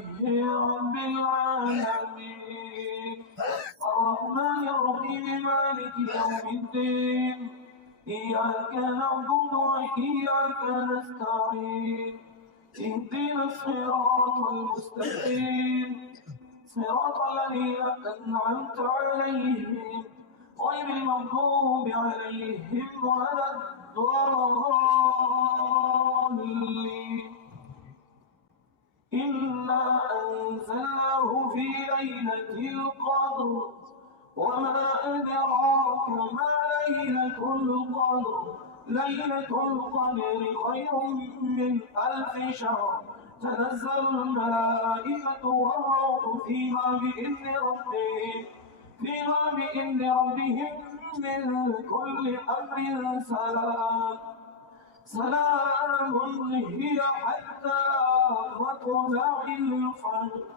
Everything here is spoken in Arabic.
رب العالمين الرحمن الرحيم مالك يوم الدين إياك نعبد وإياك نستعين اهدنا الصراط المستقيم صراط الذين أنعمت عليهم غير المغضوب عليهم ولا الضالين إنا أنزلناه في ليلة القدر وما أدراك ما ليلة القدر ليلة القدر خير من 1000 شهر تنزل الملائكة والروح فيها بإذن ربهم من كل أمر سلام هي حتى مطلع الفجر.